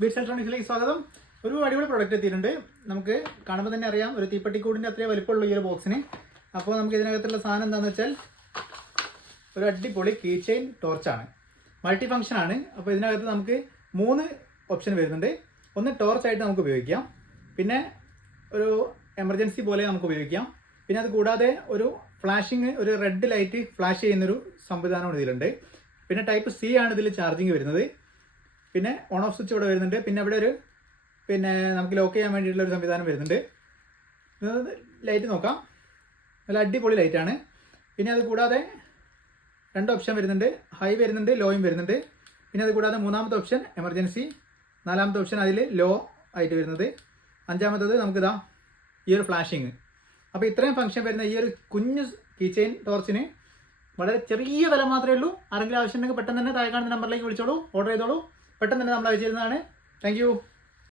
Beats ഇലക്ട്രോണിക്സിലേക്ക് സ്വാഗതം. ഒരു അടിപൊളി പ്രൊഡക്റ്റ് എത്തിയിട്ടുണ്ട്. നമുക്ക് കാണുമ്പോൾ തന്നെ അറിയാം, ഒരു തീപ്പെട്ടിക്കൂടിൻ്റെ അത്രയും വലിപ്പമുള്ള ഈ ഒരു ബോക്സിന്. അപ്പോൾ നമുക്ക് ഇതിനകത്തുള്ള സാധനം എന്താണെന്ന് വെച്ചാൽ ഒരു അടിപൊളി കീ ചെയിൻ ടോർച്ചാണ്. മൾട്ടി ഫംഗ്ഷൻ ആണ്. അപ്പോൾ ഇതിനകത്ത് നമുക്ക് 3 ഓപ്ഷൻ വരുന്നുണ്ട്. ഒന്ന് ടോർച്ചായിട്ട് നമുക്ക് ഉപയോഗിക്കാം, പിന്നെ ഒരു എമർജൻസി പോലെ നമുക്ക് ഉപയോഗിക്കാം, പിന്നെ അത് കൂടാതെ ഒരു ഫ്ലാഷിങ്, ഒരു റെഡ് ലൈറ്റ് ഫ്ലാഷ് ചെയ്യുന്നൊരു സംവിധാനം ഇതിലുണ്ട്. പിന്നെ ടൈപ്പ് C ആണ് ഇതിൽ ചാർജിങ് വരുന്നത്. പിന്നെ ഓൺ ഓഫ് സ്വിച്ച് ഇവിടെ വരുന്നുണ്ട്. പിന്നെ ഇവിടെ ഒരു നമുക്ക് ലോക്ക് ചെയ്യാൻ വേണ്ടിയിട്ടുള്ള ഒരു സംവിധാനം വരുന്നുണ്ട്. ലൈറ്റ് നോക്കാം, നല്ല അടിപൊളി ലൈറ്റാണ്. പിന്നെ അത് കൂടാതെ 2 ഓപ്ഷൻ വരുന്നുണ്ട്, ഹൈ വരുന്നുണ്ട്, ലോയും വരുന്നുണ്ട്. പിന്നെ അത് കൂടാതെ 3ാമത്തെ ഓപ്ഷൻ എമർജൻസി, 4ാമത്തെ ഓപ്ഷൻ അതിൽ ലോ ആയിട്ട് വരുന്നത്, 5ാമത്തത് നമുക്കിതാ ഈ ഒരു ഫ്ലാഷിങ്. അപ്പോൾ ഇത്രയും ഫംഗ്ഷൻ വരുന്ന ഈ ഒരു കുഞ്ഞു കീ ചെയിൻ ടോർച്ചിന് വളരെ ചെറിയ വില മാത്രമേ ഉള്ളൂ. ആരെങ്കിലും ആവശ്യമുണ്ടെങ്കിൽ പെട്ടെന്ന് തന്നെ താഴെ കാണുന്ന നമ്പറിലേക്ക് വിളിച്ചോളൂ, ഓർഡർ ചെയ്തോളൂ. പെട്ടെന്ന് തന്നെ നമ്മൾ അയച്ചിരുന്നതാണ്. Thank you.